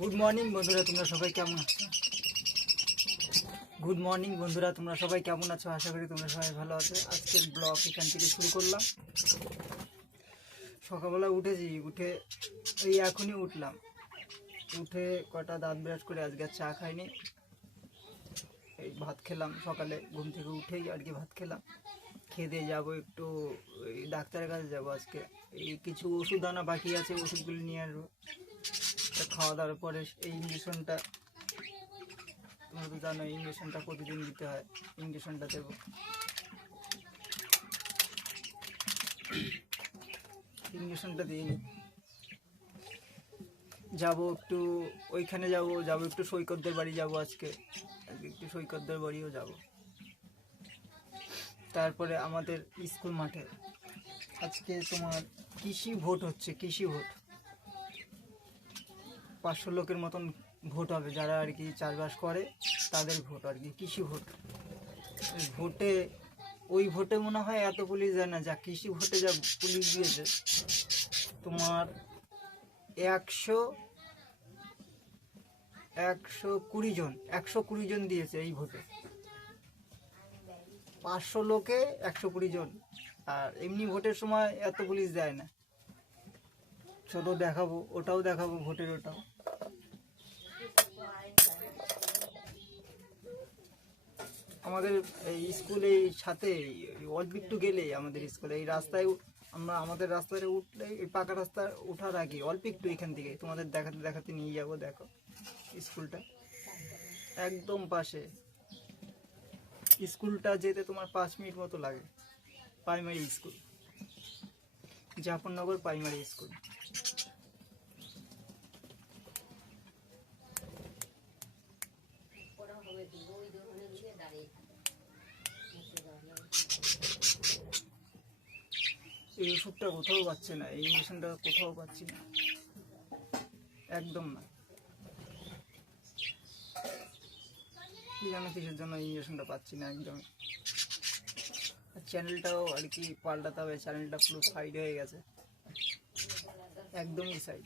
Good morning বন্ধুরা, তোমরা সবাই কেমন আছো? গুড মর্নিং বন্ধুরা, তোমরা সবাই কেমন আছো? আশা করি তোমরা সবাই ভালো আছো। আজকের ব্লগ এখান থেকে শুরু করলাম। সকালবেলা উঠেছি, উঠে এই এখনই উঠলাম। উঠে কটা দাঁত ব্রাশ করে আজকে চা খাইনি। এই ভাত খেলাম সকালে, ঘুম থেকে উঠেই আর কি ভাত খেলাম। খেয়ে দিয়ে যাব একটু ডাক্তারের কাছে যাব আজকে। এই কিছু ওষুধ আনা বাকি আছে, ওষুধগুলো নিয়ে আসব। তা খাওয়া দাওয়ার পরে এই ইঞ্জেকশনটা তোমরা তো জানো ইঞ্জেকশনটা প্রতিদিন দিতে হয়, ইঞ্জেকশনটা দেবো। ইঞ্জেকশনটা দিইনি যাব একটু ওইখানে যাব যাব একটু সৈকতদের বাড়ি যাব আজকে একটু সৈকতদের বাড়িও যাব। তারপরে আমাদের স্কুল মাঠে। আজকে তোমার কৃষি ভোট হচ্ছে, কৃষি ভোট। পাঁচশো লোকের মতন ভোট হবে। যারা আর কি চাষবাস করে, তাদের ভোট আর কি, কৃষি ভোট। ভোটে, ওই ভোটে মনে হয় এত পুলিশ যায় না, যা কৃষি ভোটে যা পুলিশ দিয়েছে। তোমার একশো একশো কুড়ি জন, একশো কুড়ি জন দিয়েছে এই ভোটে। পাঁচশো লোকে একশো কুড়ি জন। আর এমনি ভোটের সময় এত পুলিশ দেয় না। চলো দেখাবো, ওটাও দেখাবো, ভোটের ওটাও। আমাদের এই স্কুলের সাথে অল্প একটু গেলে আমাদের স্কুলে এই রাস্তায় আমরা আমাদের রাস্তায় উঠলে, এই পাকা রাস্তা ওঠার আগে অল্প একটু এখান থেকে তোমাদের দেখাতে দেখাতে নিয়ে যাব, দেখো স্কুলটা একদম পাশে। স্কুলটা যেতে তোমার পাঁচ মিনিট মতো লাগে primary school Jafarnagar primary school এই ওষুধটা কোথাও পাচ্ছে না, এই ইঞ্জেকশনটা কোথাও পাচ্ছি না। একদম না। কি জানো কিসের জন্য ইঞ্জেকশনটা পাচ্ছি না একদম চ্যানেলটাও আর কি পাল্টাতে হবে চ্যানেলটা পুরো সাইড হয়ে গেছে। একদমই সাইড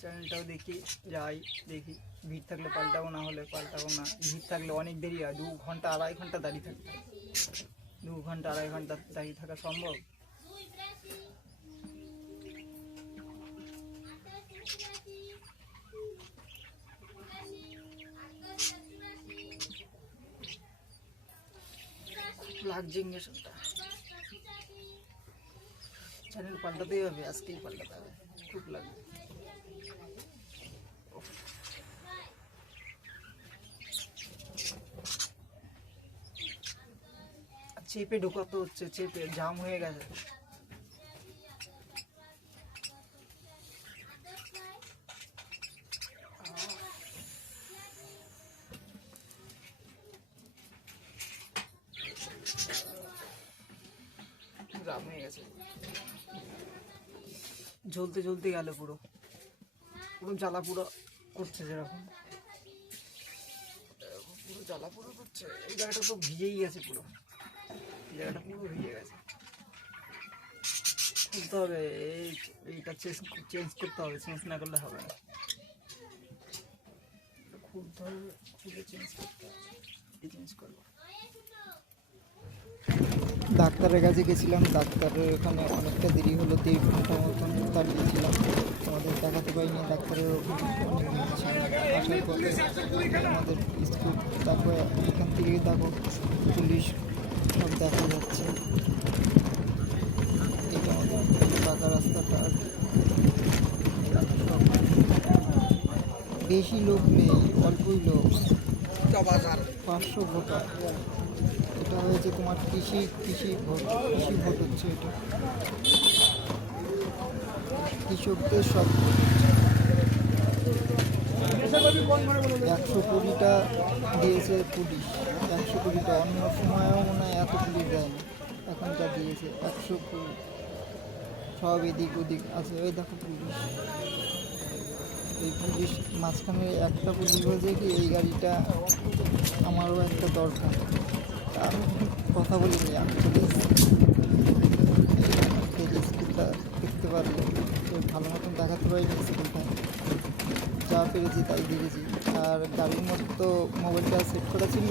চ্যানেলটাও দেখি, যাই, দেখি। ভিড় থাকলে পাল্টাবো, না হলে পাল্টাবো না। ভিড় থাকলে অনেক দেরি হয়, দু ঘণ্টা, আড়াই ঘণ্টা দাঁড়িয়ে থাকতে। দু ঘণ্টা, আড়াই ঘণ্টা দাঁড়িয়ে থাকা সম্ভব? লাগছে ইঞ্জেকশনটা চ্যানেল পাল্টাতেই হবে আজকেই পাল্টাতে হবে খুব লাগবে উফ। চেপে ঢোকাতে হচ্ছে চেপে জাম হয়ে গেছে গেছে। জ্বলতে জ্বলতে গেল পুরো। পুরো জ্বালা পুরো করছে যেরকম। পুরো জ্বালা পুরো করছে। এই জায়গাটা তো ভিজেই গেছে পুরো। এই জায়গাটা পুরো ভিজে গেছে। খুলতে হবে। এই এইটা চেঞ্জ চেঞ্জ করতে হবে। চেঞ্জ না করলে হবে না। খুলতে হবে খুলে চেঞ্জ করতে হবে। চেঞ্জ করব ডাক্তারের কাছে গেছিলাম, ডাক্তারের ওখানে অনেকটা দেরি হলো, দেড় ঘণ্টা মতন তার দাঁড়িয়েছিলাম আমাদের দেখাতে পাইনি, ডাক্তারের আমাদের স্কুল তারপরে এখান থেকে দেখো পুলিশ সব দেখা যাচ্ছে। এটা আমাদের পাকা রাস্তাটা। বেশি লোক নেই, অল্পই লোক। পাঁচশো ভোটার। এটা হয়েছে তোমার কৃষি কৃষি ভোট কৃষি ভোট হচ্ছে এটা। কৃষকদের সব একশো কোটিটা দিয়েছে পুলিশ, একশো কোটিটা। অন্য সময়ও মনে হয় এত পুলিশ দেয়নি, এখন যা দিয়েছে একশো কুড়ি সব এদিক ওদিক আছে। ওই দেখো পুলিশ। এই পুলিশ মাঝখানে একটা পুলিশ বলছে কি, এই গাড়িটা আমারও একটা দরকার। কথা এসেছি স্কুলটা দেখতে পারলে ভালো মতন দেখাতে পারিনি স্কুলটা যা পেরেছি তাই দেখেছি আর গাড়ির মধ্যে তো মোবাইলটা সেট করা ছিল,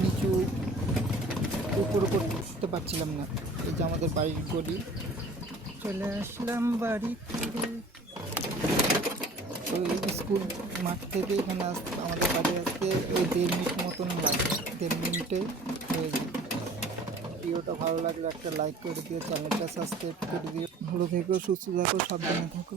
নিচু উপর করতে পারছিলাম না। এই যে আমাদের বাড়ির গলি। চলে আসলাম বাড়ি স্কুল মাঠ থেকে এখানে আসতে আমাদের বাড়ি আসতে ওই দেড় মিনিট মতন লাগে দেড় মিনিটে হয়ে যায়। ভিডিওটা ভালো লাগলে একটা লাইক করে দিও চ্যানেলটা সাবস্ক্রাইব করে দিও। ভালো থেকো, সুস্থ থাকো, সাবধানে থাকো।